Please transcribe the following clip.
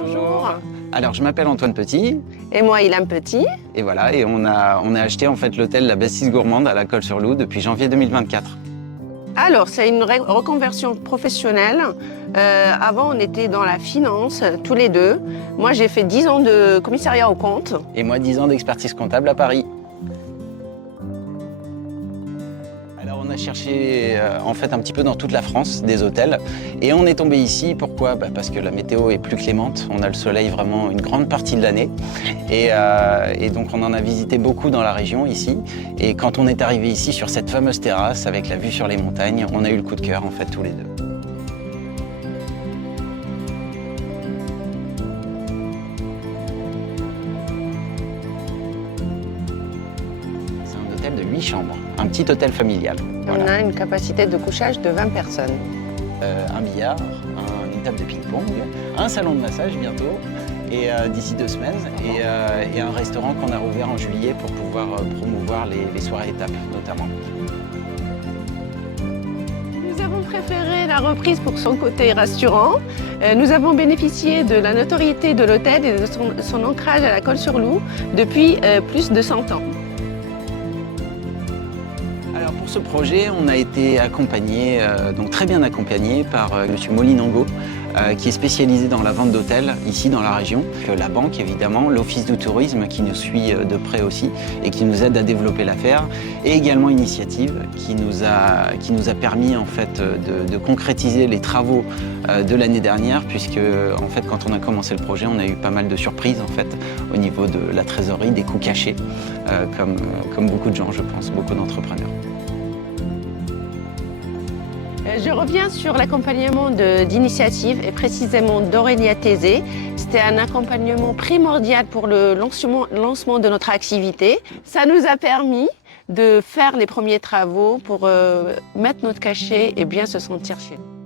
Bonjour. Alors, je m'appelle Antoine Petit. Et moi, Ilham Petit. Et voilà, et on a acheté en fait l'hôtel La Bastide Gourmande à la Colle-sur-Loup depuis janvier 2024. Alors, c'est une reconversion professionnelle. Avant, on était dans la finance, tous les deux. Moi, j'ai fait 10 ans de commissariat aux comptes. Et moi, 10 ans d'expertise comptable à Paris. Alors, on a cherché en fait un petit peu dans toute la France des hôtels. Et on est tombé ici, pourquoi? Parce que la météo est plus clémente. On a le soleil vraiment une grande partie de l'année. Et donc, on en a visité beaucoup dans la région ici. Et quand on est arrivé ici sur cette fameuse terrasse avec la vue sur les montagnes, on a eu le coup de cœur en fait tous les deux. C'est un hôtel de 8 chambres, un petit hôtel familial. On a une capacité de couchage de 20 personnes. Un billard, une table de ping-pong, un salon de massage bientôt, et d'ici 2 semaines, et un restaurant qu'on a rouvert en juillet pour pouvoir promouvoir les soirées étapes notamment. Nous avons préféré la reprise pour son côté rassurant. Nous avons bénéficié de la notoriété de l'hôtel et de son ancrage à la Colle-sur-Loup depuis plus de 100 ans. Alors pour ce projet, on a été accompagné, donc très bien accompagné par Monsieur Molinango, qui est spécialisé dans la vente d'hôtels ici dans la région. La banque évidemment, l'Office du tourisme qui nous suit de près aussi et qui nous aide à développer l'affaire, et également Initiative qui nous a permis en fait de concrétiser les travaux de l'année dernière, puisque en fait quand on a commencé le projet, on a eu pas mal de surprises en fait au niveau de la trésorerie, des coûts cachés, comme beaucoup de gens je pense, beaucoup d'entrepreneurs. Je reviens sur l'accompagnement d'Initiative et précisément d'Aurélia Thésée. C'était un accompagnement primordial pour le lancement de notre activité. Ça nous a permis de faire les premiers travaux pour mettre notre cachet et bien se sentir chez nous.